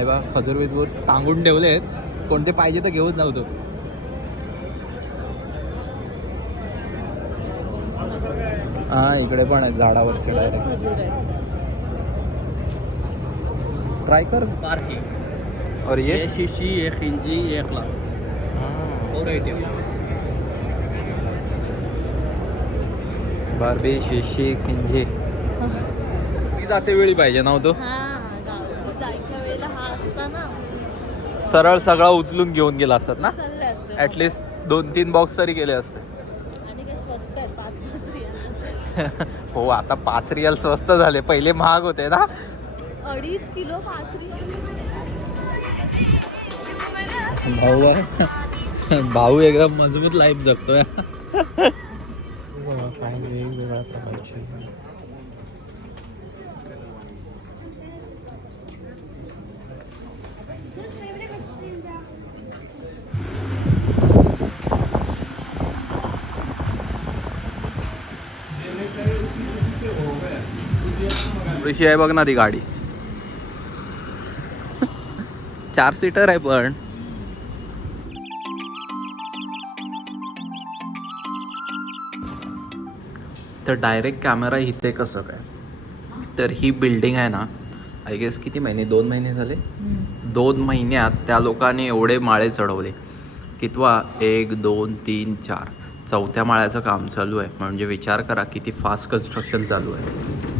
हे बा खजूर बिजूर टांगून ठेवले आहेत कोणते पाहिजे तर घेऊच नव्हतो हा इकडे पण आहे झाडावरचे डायरेक्ट आहे. ट्राय कर. और ये? शीशी ये खिंजी ये क्लास फोर बारबी शिशी खिंजी मी जाते वेळी पाहिजे नव्हतो सरळ सगळा उचलून घेऊन गेला असतात ना? चालले असते ऍटलिस्ट दोन तीन बॉक्स तरी गेले असते. आणि काय स्वस्त आहे पाच पाच रियाल. हो आता पाच रिअल स्वस्त झाले. पहिले महाग होते ना? अडीच किलो पाच रियाल. भाऊ आहे. भाऊ एकदम मजबूत लाईफ जगतोय. काय वेगवेगळ्या प्रकारचे. थोडीशी आहे बघ ना ती गाडी. चार सीटर आहे पण. तर डायरेक्ट कॅमेरा इथे कसं काय? तर ही बिल्डिंग आहे ना आय गेस किती महिने? दोन महिने झाले? दोन महिन्यात त्या लोकांनी एवढे माळे चढवले. कितवा? एक दोन तीन चार. चौथ्या माळ्याचं काम चालू आहे. म्हणजे विचार करा किती फास्ट कन्स्ट्रक्शन चालू आहे.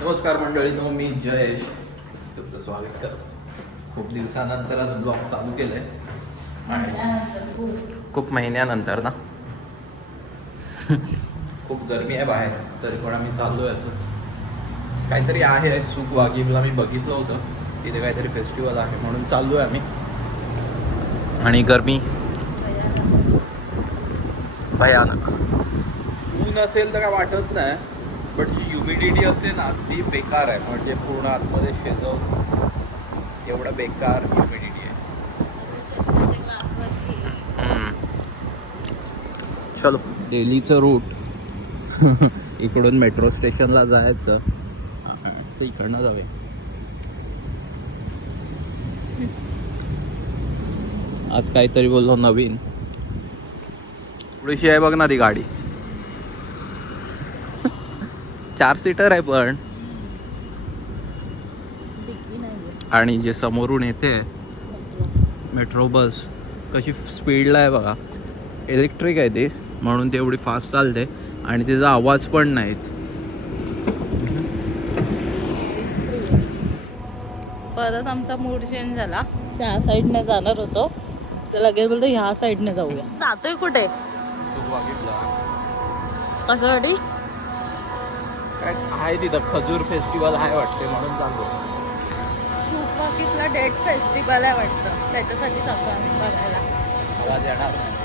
नमस्कार मंडळी नो मी जयेश. तुमचं स्वागत कर. खूप दिवसानंतर आज ब्लॉग चालू केलं आहे आणि खूप महिन्यानंतर ना. खूप गरमी आहे बाहेर तरी पण आम्ही चाललो आहे असंच. काहीतरी आहे सुख वागीबला मी बघितलं होतं. तिथे काहीतरी फेस्टिवल आहे म्हणून चाललो आहे आम्ही. आणि गरमी भयानक. ऊन असेल तर काय वाटत नाही. बट जी ह्युमिडिटी असते ना ती बेकार आहे. म्हणजे पूर्ण आतमध्ये शेजव एवढं बेकार ह्युमिडिटी आहे. हम्म. चलो. डेलीचं रूट इकडून मेट्रो स्टेशनला जायचं. तर इकडनं जाऊया. आज काहीतरी बोललो नवीन. थोडीशी आहे बघ ना ती गाडी. चार सीटर आहे पण. आणि जे समोरून येते मेट्रो बस कशी स्पीडला आहे बघा. इलेक्ट्रिक आहे ती म्हणून ती एवढी फास्ट चालते आणि तिचा आवाज पण नाहीत. परत आमचा मूड चेंज झाला. त्या साईडने जाणार होतो. तर लगेच बोलतो ह्या साईडने जाऊया. जातोय कुठे? कशासाठी? काय आहे तिथं? खजूर फेस्टिवल आहे वाटते म्हणून चालतो सूप मार्केटला डेट फेस्टिवल आहे वाटतं. त्याच्यासाठी जातो आम्ही बघायला. आवाज येणार नाही.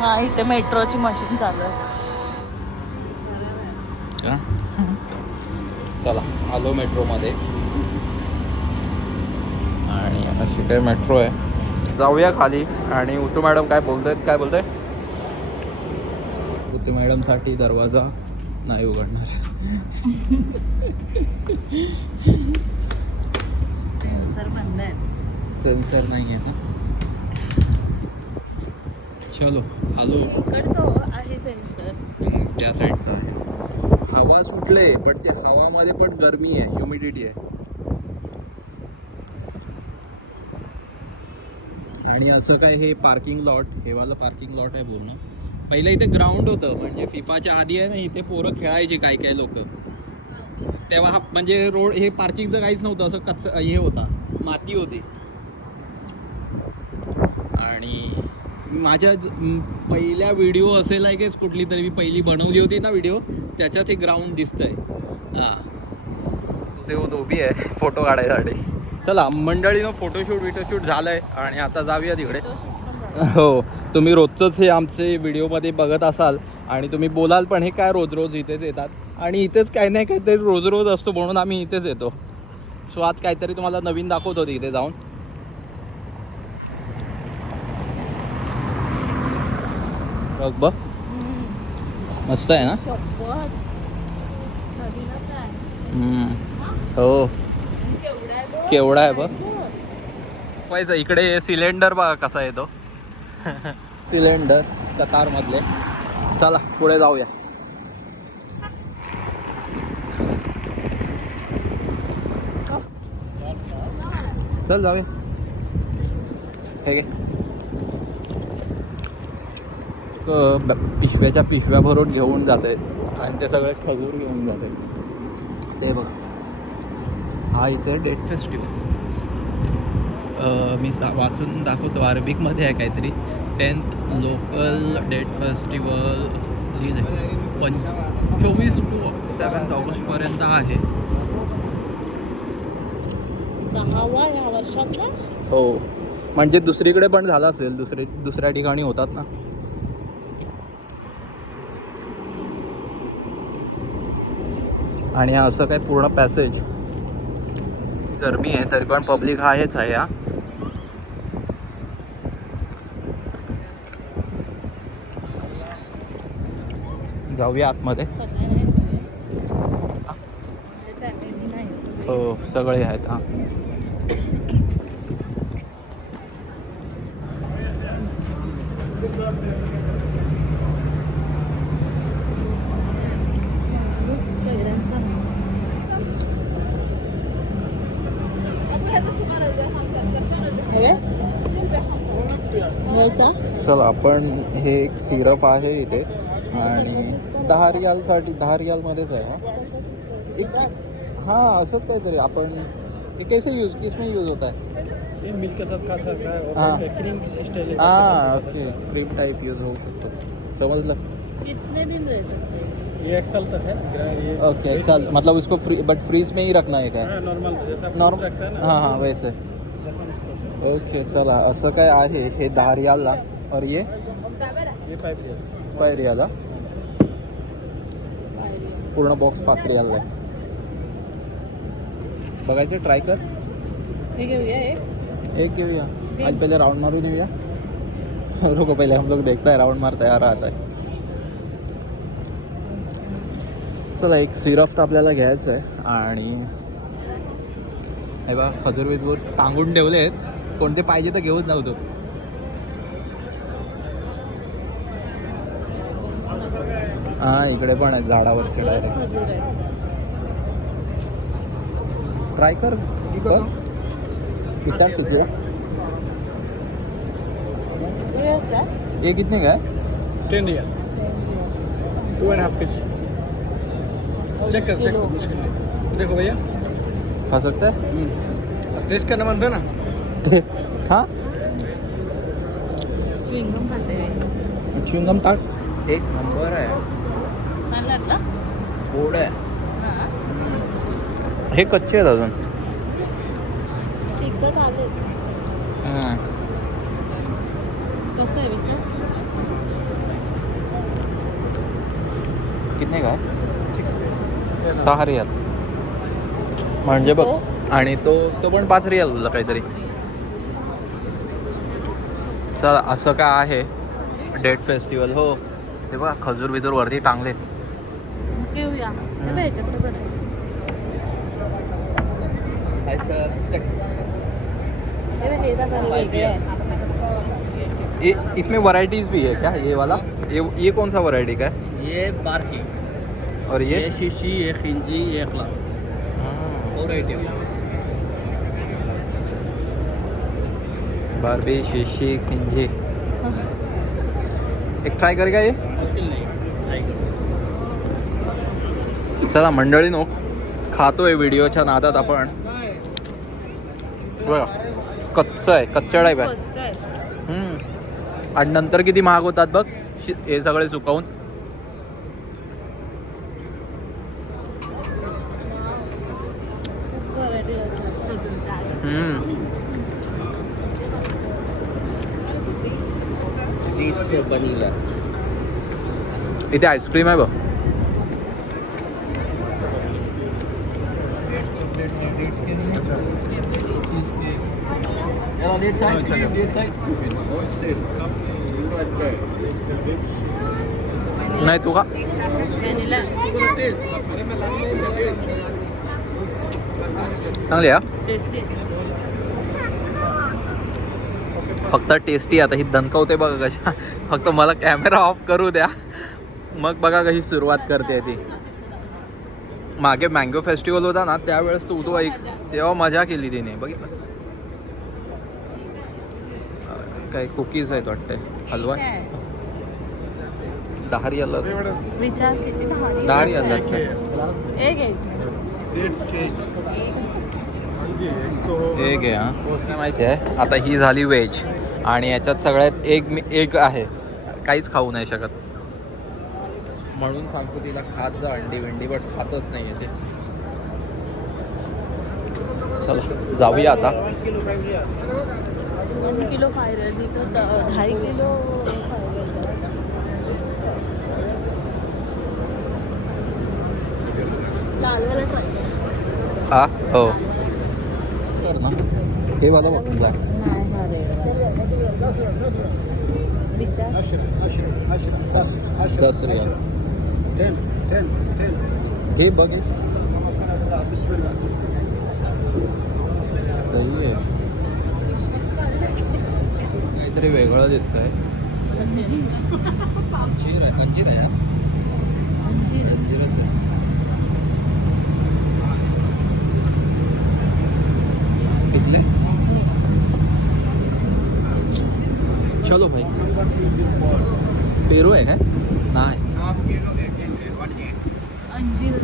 हा इथे मेट्रोची मशीन चालू आहे. का? चला आलो मेट्रोमध्ये. आणि अशी काय मेट्रो आहे? जाऊया खाली. आणि उतू मॅडम काय बोलतायत? काय बोलताय? उतू मॅडमसाठी दरवाजा. नाही उघडणार. सेन्सर बंद आहे सेन्सर नाही आहे ना? चलो आलो. इकडचं आहे सेन्सर. त्या साईडचा आहे. हवा सुटले बट ते हवामध्ये पण गरमी आहे ह्युमिडिटी आहे. आणि असं काय हे पार्किंग लॉट हे वालं पार्किंग लॉट आहे पूर्ण. पहिलं इथे ग्राउंड होतं म्हणजे फिफाच्या आधी आहे ना इथे पोरं खेळायचे काही काही लोक. तेव्हा हा म्हणजे रोड हे पार्किंगचं काहीच नव्हतं असं कच हे होता माती होती. आणि माझ्या पहिल्या व्हिडिओ असेल आहे गेस कुठली तरी मी पहिली बनवली होती ना व्हिडिओ त्याच्यात हे ग्राउंड दिसतंय. हां. होत उभी आहे फोटो काढायसाठी. चला मंडळीनं फोटोशूट विटोशूट झालंय आणि आता जाऊया तिकडे. हो तुम्ही रोजचंच हे आमचे व्हिडिओमध्ये बघत असाल आणि तुम्ही बोलाल पण हे काय रोज रोज इथेच येतात. आणि इथेच काही नाही काहीतरी रोज रोज असतो म्हणून आम्ही इथेच येतो. सो आज काहीतरी तुम्हाला नवीन दाखवतो इथे जाऊन. बघ बघ. मस्त आहे ना? हो. केवढा आहे बघ. पाहिजे इकडे सिलेंडर बघा कसा येतो. सिलेंडर कतारमधले. चला पुढे जाऊया. चल जाऊया. हे घे. पिशव्याच्या पिशव्या भरून घेऊन जात. आहेत आणि ते सगळे खजूर घेऊन जात. आहेत ते बघा. हा इथे डेट फेस्टिवल. मी सा वाचून दाखवतो. अरेबिकमध्ये आहे काहीतरी. टेन्थ लोकल डेट फेस्टिवल पण चोवीस टू सेवन्थ ऑगस्टपर्यंत आहे. दहावा या वर्षातला? हो. म्हणजे दुसरीकडे पण झालं असेल दुसरे दुसऱ्या ठिकाणी होतात ना. आणि असं काय पूर्ण पॅसेज गरमी आहे तरी पण पब्लिक आहेच आहे हा. जाऊया आतमध्ये. हो सगळे आहेत हां. चल आपण हे एक सिरप आहे इथे. आणि दहा रियालसाठी दहा रियालमध्येच आहे हा? एक हाँ असंच काहीतरी. आपण हे कैसे यूज़ किसमें यूज़ होता है ये मिल्क के साथ खा सकता है. हाँ। और क्रीम की सिस्टम हाँ ओके क्रीम टाइप यूज़ हो सकतो समजलं? कितने दिन रह सकते हैं? ये एक साल तक है ग्रा- ये ओके चल मतलब उसको फ्री बट फ्रीज में ही रखना है क्या? हाँ नॉर्मल जैसा आप नॉर्म रखता है ना। हाँ हाँ वैसे। ओके चला. असं काय आहे हे दहा रियालला और ये? ये फाइव फाय रियाला पूर्ण बॉक्स पाच रियालला आहे बघायचं ट्राय कर. एक. घेऊया. आज पहिले राउंड मारून येऊया. रुको पहिले हम लोग देखता है राउंड मारता है है चला एक सिरप तर आपल्याला घ्यायचं आहे आणि हे बघा खजूर बिजूर टांगून ठेवले आहेत कोणते पाहिजे तर घेऊच नव्हतो. हा इकडे पण आहे झाडावरचे डायरेक्ट ट्राय कर. हे असं आहे? ये कितने का है. Ten years two and half के जी चेक कर चेक. कर मुश्किल नहीं. देखो भैया. खा सकता है टेस्ट करना मन था ना हाँ च्युइंगम खाते. आहे. च्युइंगम टाक. एक नंबर आहे. गोड आहे. हां. हे कच्चे आहेत अजून. कितने का? आहे. सहा रियाल. म्हणजे बघ आणि तो तो पण पाच रियाल बोलला काहीतरी. चल असं काय आहे? डेट फेस्टिवल हो. ते बघा खजूर बिजूर वरती टांगलेत. ये. इसमें वैरायटीज भी है क्या ये वाला? ये ये कौन सा वैरायटी का है? ये बारही और ये? ये शीशी ये खिंजी ये क्लास फोर आइटम बारबी शीशी खिंजी. एक ट्राय करेगा ये चला मंडळी नो खातोय व्हिडिओच्या नादात आपण. बघा कच्चं आहे टाईप आहे. हम्म. आणि नंतर किती महाग होतात बघ शि- हे सगळे सुकवून खूप व्हरायटी असतात खजूरच्या आहे. हम्म. वनीला इथे आईस्क्रीम आहे बघ. नाही तू का चांगली आहे फक्त टेस्टी आता ही दणकवते बघा कशा. फक्त मला कॅमेरा ऑफ करू द्या. मग बघा कशी सुरुवात करते ती. मागे मँगो फेस्टिवल होता ना त्यावेळेस तू तू ऐक. तेव्हा मजा केली तिने बघितलं? काय कुकीज आहेत वाटते हलवा? आहे. दहा रियाला विचार किती भारी दहा रियाला एक आहे हा माहिती आहे आता ही झाली व्हेज आणि याच्यात सगळ्यात एक एक आहे. काहीच खाऊ नाही शकत. म्हणून सांगतो तिला खात जा अंडी विंडी बट खातच नाही ते. चला जाऊया आता. किलो तिथं ढाई किलो हा. हो ना. हे वाला बघून जा. हा. दस रियाल Ten, ten, ten. हे बघ. सही आहे काहीतरी वेगळं दिसतंय अंजीर आहे अंजीर आहे यार. अंजीरच आहे. कितले चलो भाई पेरू आहे काय नाही अंजीर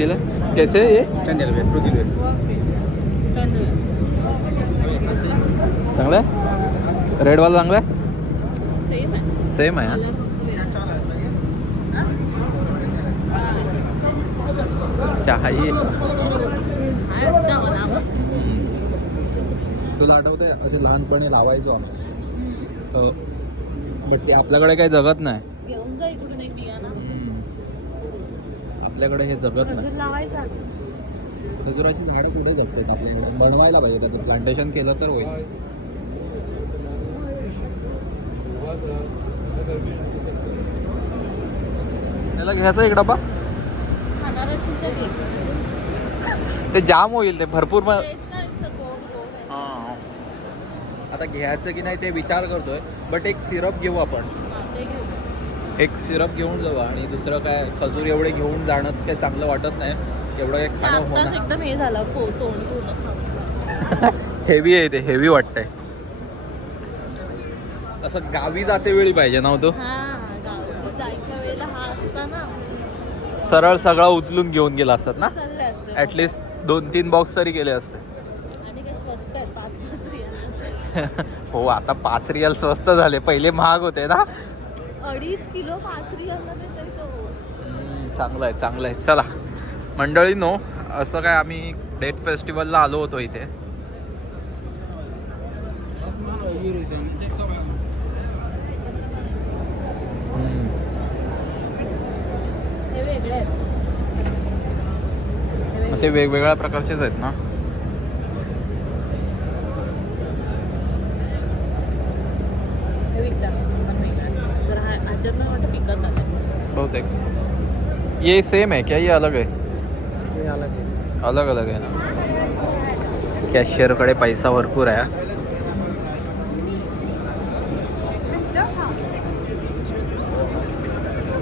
कितीला कैसे आहे हे kilo. चांगलं आहे रेडवाला चांगलं आहे सेम आहे सेम आहे हा? चहा ये तुला आठवतंय असे लहानपणी लावायचो आम्ही. हो बट ते आपल्याकडे काही जगत नाही घेऊन जा इकडून एक बियाणा आपल्याकडे हे जगत नाही खजुराची झाडं कुठे जगतात आपल्याकडे बनवायला पाहिजे त्याचं प्लांटेशन केलं तर होईल त्याला घ्यायचा एक डबा. ते जाम होईल ते भरपूर म- तेच ना, असं गोड गोड आहे. हां. आता घ्यायचं की नाही ते विचार करतोय बट एक सिरप घेऊ आपण. एक सिरप घेऊन जाऊ आणि दुसरं काय खजूर एवढे घेऊन जाणं काही चांगलं वाटत नाही. एवढं काही खाणं आत्ताच होणं एकदम हे झालं पो तोंड पूर्ण खाऊन. हेवी आहे ते हेवी वाटतंय. असं गावी जाते वेळी पाहिजे ना तो? हा गावाला जायच्या वेळेला हा असता ना. सरळ सगळा उचलून घेऊन गेला असतात ना? चालले असते. ऍटलिस्ट दोन तीन बॉक्स तरी गेले असते. आणि काय स्वस्त आहे पाच पाच रियाल. हो आता पाच रियाल स्वस्त झाले. पहिले महाग होते ना? अडीच किलो पाच रियालला देतोय तो हम्म, चांगलं आहे चांगलं आहे. चला. मंडळी नो असं काय आम्ही डेट फेस्टिवलला आलो होतो इथे. ते वेगवेगळ्या प्रकारचेच आहेत ना हे विचार पण वेगळं आहे. जर हा ह्याच्यातनं वाटतं पिकत आलं बहुतेक ये सेम है क्या? ये अलग है। ये अलग है. अलग अलग आहे ना। कॅशियरकडे पैसा भरपूर आहे हा.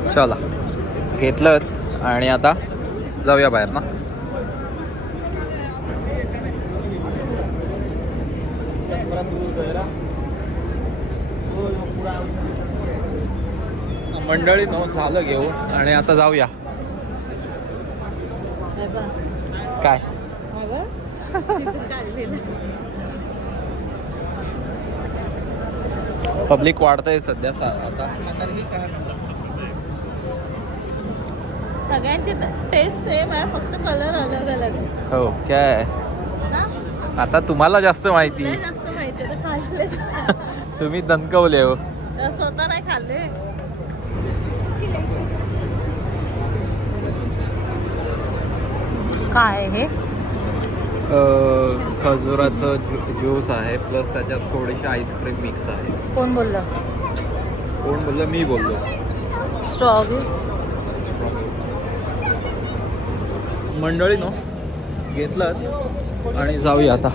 चला घेतलं आणि आता जाऊया बाहेर ना. मंडळी नो झालं घेऊन आणि आता जाऊया. काय. पब्लिक वाढतंय सध्या आता. सगळ्यांची टेस्ट सेम आहे फक्त कलर अलग अलग आहे. हो काय? आता तुम्हाला जास्त माहिती. जास्त माहिती तुम्ही दणकवले हो. स्वतः नाही खाल्ले. काय हे? अं, खजुराचं ज्यू- ज्यूस आहे प्लस त्याच्यात थोडीशी आईस्क्रीम मिक्स आहे. कोण बोललं? कोण बोललं? मी बोललो. स्ट्रॉबेरी. मंडळी नो? घेतलं आणि जाऊया आता.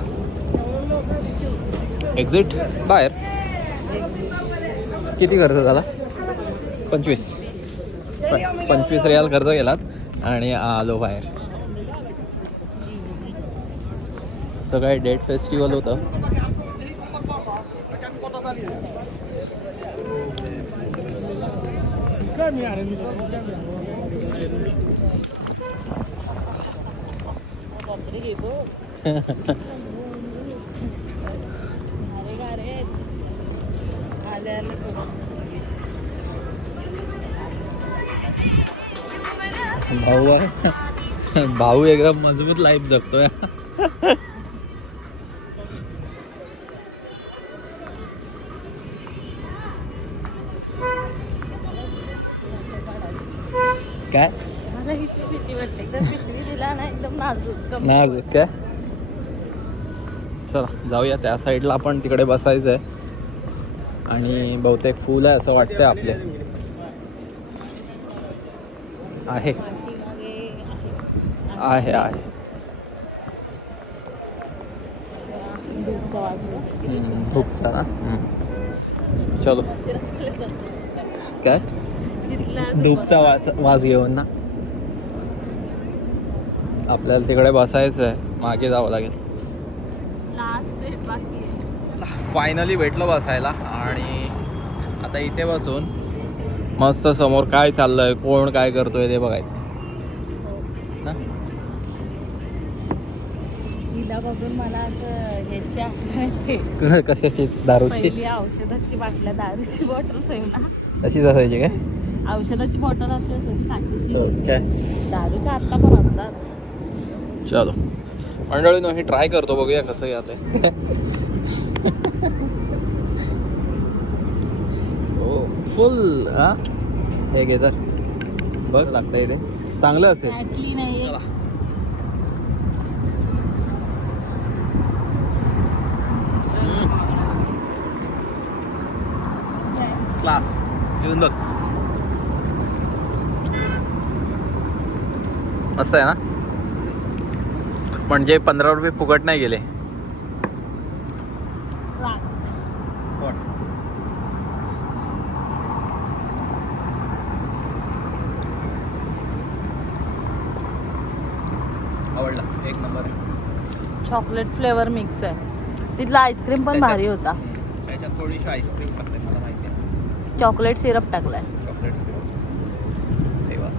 एक्झिट बाहेर. किती खर्च झाला? पंचवीस. पंचवीस रियाल खर्च केलात आणि आलो बाहेर. असं काय डेट फेस्टिवल होतं. भाऊ आहे भाऊ एकदम मजबूत लाईफ जगतोय काय? नाजूक काय? चला जाऊया त्या साईडला. आपण तिकडे बसायचं आहे आणि बहुतेक फुल आहे असं वाटतंय आपले. आहे. आहे आहे. खूप छान. चलो. काय? धूपचा वास वास घेऊन ना. आपल्याला तिकडे बसायचं आहे मागे जावं लागेल. फायनली भेटलो बसायला आणि आता इथे बसून मस्त समोर काय चाललंय कोण काय करतोय ते बघायचं. बघून मला असं ह्याची कशाची? दारूची? औषधाची बाटल्या दारूची बॉटल ना. तशीच असायची काय? औषधाची बॉटल असेल त्याची काचेची काय दारूच्या आता पण असतात. चलो. मंडळी हे ट्राय करतो बघूया कसं घ्यालंय हो फुल हा? हे घे तर. बघ लागतं इथे चांगलं असेल. नाही. क्लास येऊन बघ. मस्त आहे ना? म्हणजे पंधरा रुपये फुकट नाही गेले. आवडला. एक नंबर चॉकलेट फ्लेवर मिक्स आहे. तिथला आईस्क्रीम पण भारी होता. त्याच्यात थोडीशी आईस्क्रीम टाकते मला माहिती आहे. चॉकलेट सिरप टाकलाय चॉकलेट सिरप तेव्हा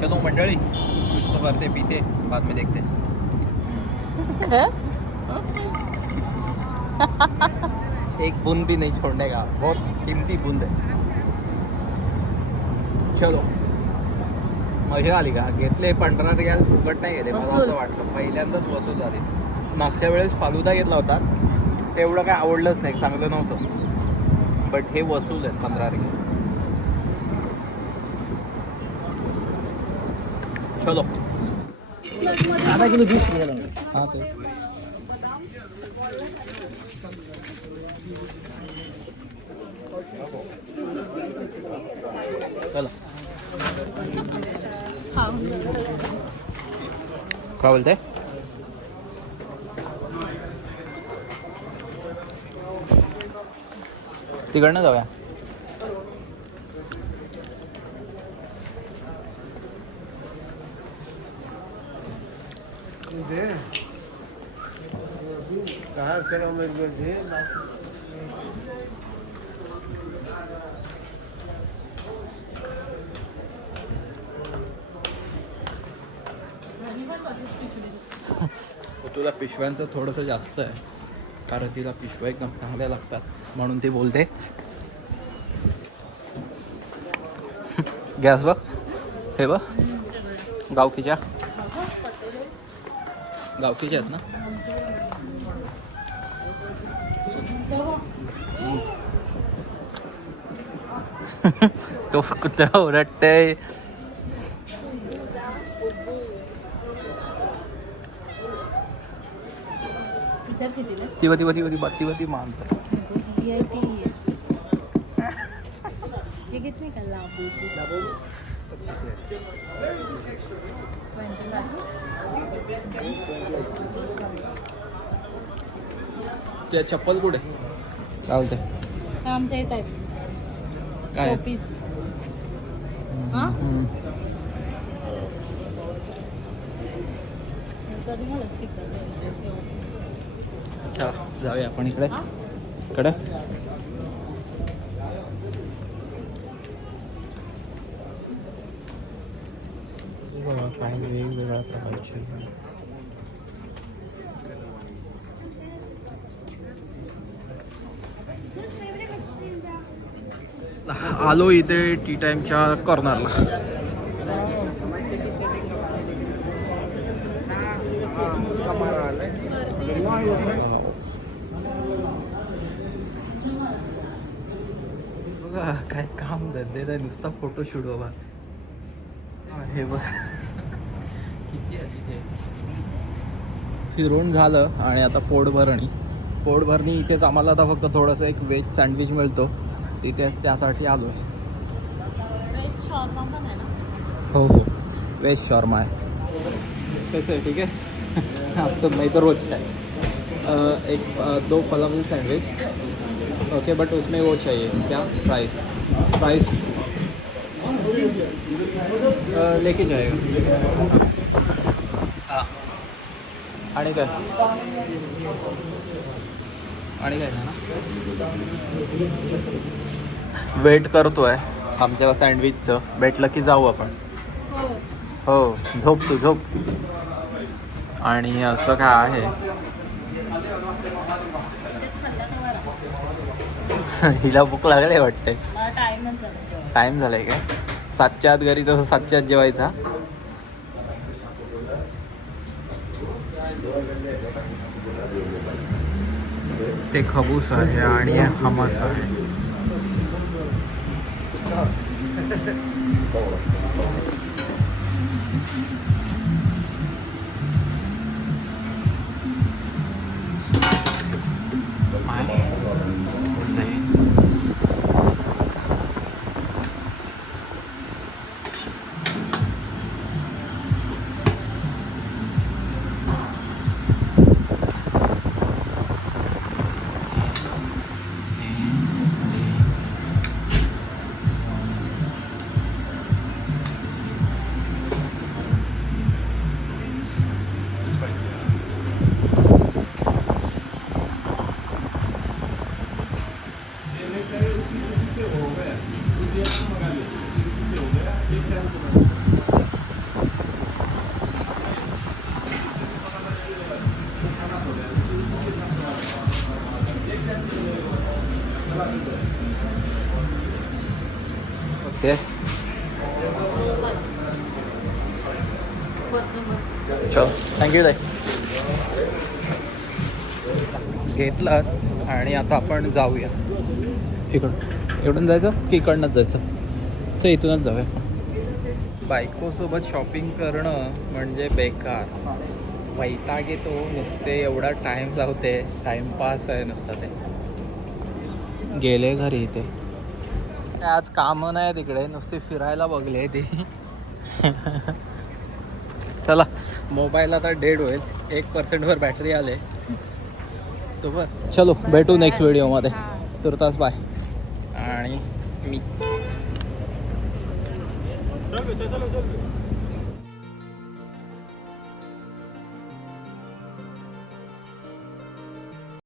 चलो मंडळी कुछ तो करते पीते बाद में देखते. एक बूंद भी नहीं छोड़ने का बहुत कीमती बूंद है. चलो मजा आली का. घेतले पंधरा रियाल फुकट नाही गेले मला. असं वाटलं. पहिल्यांदाच वसूल झाली. मागच्या वेळेस फालुदा घेतला होता. तेवढं काय आवडलंच नाही चांगलं नव्हतं. बट हे वसूल आहेत पंधरा रियाल चलो आधा किलो बीस रुपये हाँ तो. चलो. काय बोलते तिकडनं जाऊया. तुला पिशव्यांचं थोडंसं जास्त आहे कारण तिला पिशव्या एकदम चांगल्या लागतात म्हणून ती बोलते. गॅस बघ हे बघ गावकीच्या. गावकीच्या आहेत ना? तो कुत्रा ओरडतंय इतर किती ती ती ती ती ती ती मानतो ही आहे ती ही कितने का लाबू Labubu, पच्चीस है ट्वेंटी त्या चप्पल कुठे? राहुल ते आमच्या इथं आहे काय? पीस हा? जाऊया आपण इकडे? इकडे. काय वेगवेगळ्या प्रकारचे. आलो इथे टी टाईमच्या कॉर्नरला. बघा काय काम धंदे नाही नुसता फोटोशूट बाबा. हे बघ. किती आहे तिथे? फिरून झालं आणि आता पोटभरणी पोटभरणी इथेच आम्हाला आता फक्त थोडंसं एक व्हेज सँडविच मिळतो. तिथे त्यासाठी आलो आहे हो हो. वेज शॉर्मा आहे. कसं आहे ठीक आहे? आप तो नहीं तो रोज का अ, एक दो फलाफल सैंडविच ओके बट उसमें वो चाहिए. क्या? प्राइस प्राइस लेके जाएगा. हां. आणि काय? आणि काय नाही ना वेट करतोय. आमच्या सँडविचचं. भेटलं की जाऊ आपण. हो. झोप तू झोप. आणि असं काय आहे? हिला भूक लागले वाटते. टाइम झालाय काय? सातच्या आत घरी तसं सातच्या आत जेवायचा. ते खबूस आहे आणि हे हमस आहे ओके घेतलं आणि आता आपण जाऊया इकडून. इकडून जायचं की इकडनंच जायचं? चल इथूनच जाऊया. बायकोसोबत शॉपिंग करणं म्हणजे बेकार. वैताग येतो नुसते एवढा टाईम लावते टाईमपास आहे नुसता ते. गेले घरी इथे. आज कामं नाही तिकडे नुसते फिरायला बघले ते. चला मोबाईल आता डेड होईल. एक पर्सेंटवर बॅटरी आले. तो बरं. चलो भेटू नेक्स्ट व्हिडिओमध्ये तुर्तास बाय आणि मी चलो चलो चलो